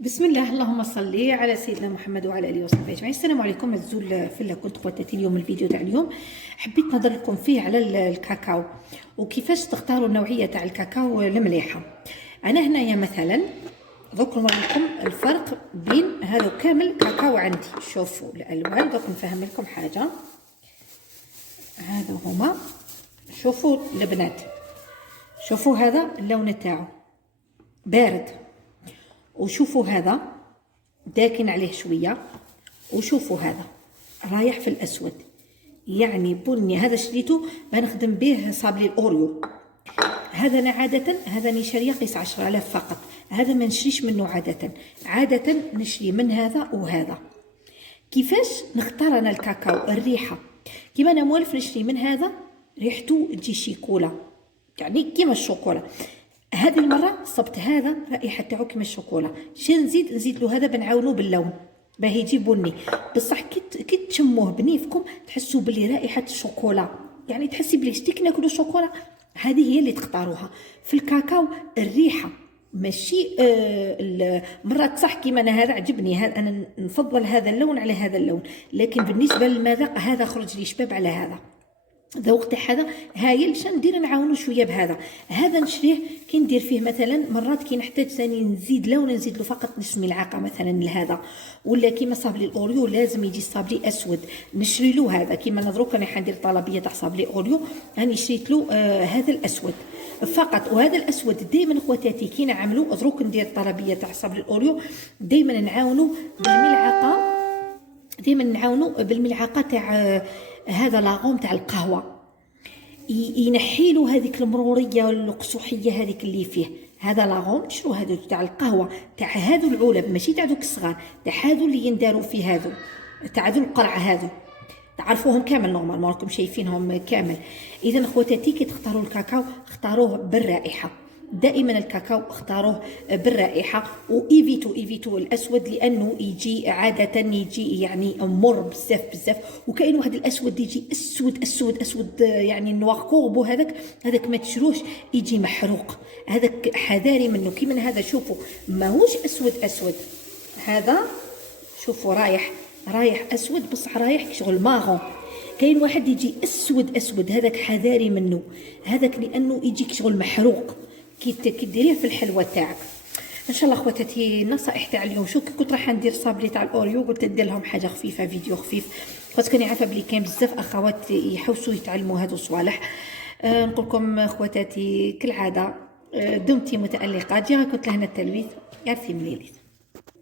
بسم الله، اللهم صل على سيدنا محمد وعلى اله وصحبه اجمعين. السلام عليكم. الزول فلا كنت خواتاتي اليوم الفيديو تاع اليوم حبيت نهضر لكم فيه على الكاكاو وكيفاش تختاروا النوعيه تاع الكاكاو المليحه. انا هنايا مثلا دوك نوري لكم الفرق بين هذا كامل كاكاو عندي. شوفوا الالوان، دوك نفهم لكم حاجه. هذا هما، شوفوا البنات، شوفوا هذا اللون تاعو بارد، وشوفوا هذا داكن عليه شويه، وشوفوا هذا رايح في الاسود يعني بني. هذا شريته بنخدم به صابلي الاوريو. هذا انا عاده هذا ني شاريه قيس 10,000 فقط. هذا ما نشريش منه عاده نشري من هذا وهذا. كيفاش نختار انا الكاكاو؟ الريحه كيما انا مولف نشري من هذا ريحته تجي شيكولا يعني كيما الشوكولا. هذه المره صبت هذا رائحه تاعو كيما الشوكولا. نزيد له هذا بنعاونو باللون باه يجي بني. بصح كي تشموه بنيفكم تحسوا بلي رائحه الشوكولا، يعني تحسي بلي شتي ناكلوا الشوكولا. هذه هي اللي تختاروها في الكاكاو، الريحه ماشي مرات صح كيما انا هذا عجبني، هذا انا نفضل هذا اللون على هذا اللون، لكن بالنسبه للمذاق هذا خرج لي شباب على هذا. ذوق تاع هذا هايل. شنو ندير؟ نعاونو شويه بهذا. هذا نشريه كي ندير فيه مثلا مرات كي نحتاج ثاني نزيد لون نزيد له فقط نص ملعقه مثلا لهذا، ولا كيما صابلي الاوريو لازم يجي صابلي اسود نشري له هذا. كيما نضروك انا حندير طلبيه تاع صابلي اوريو راني شريت له هذا الاسود فقط. وهذا الاسود دائما خواتاتي كي نعملوا دروك ندير طلبيه تاع صابلي الاوريو دائما نعاونوا بالملعقه، دائما نعاونوا بالملعقه تاع هذا لاغوم تاع القهوه، ينحيلو هذيك المروريه القسوحيه هذيك اللي فيه. هذا لاغوم شنو هذا تاع القهوه تاع هذو العلب ماشي تاع دوك الصغار، تاع هذو اللي ينداروا في هذو تاع ذو القرع هذو تعرفوهم كامل نورمال مالكم شايفينهم كامل. اذا خواتاتي كي تختاروا الكاكاو اختاروه بالرائحه، دائما الكاكاو اختاروه بالرائحه. وايفيتو الاسود لانه يجي عاده يجي يعني مر بزاف. وكاين واحد الاسود يجي اسود يعني نوار كوربو، هذاك ما تشروش يجي محروق. هذاك حذاري منه. كيما هذا شوفوا ماهوش اسود هذا شوفوا رايح اسود بصح رايح شغل ماغون. كاين واحد يجي اسود هذاك حذاري منه، هذاك لانه يجيك شغل محروق كي ديريه في الحلوه تاعك. ان شاء الله خواتاتي النصائح تاع اليوم. شو كنت راح ندير صابلي تاع الاوريو قلت ندير لهم حاجه خفيفه، فيديو خفيف، خاطر كاني عارفه بلي كاين بزاف اخوات يحوسوا يتعلموا هذو الصوالح. نقول لكم خواتاتي كالعاده دمتي متالقه. جي كنت لهنا التلويث يعرفي من ليلي.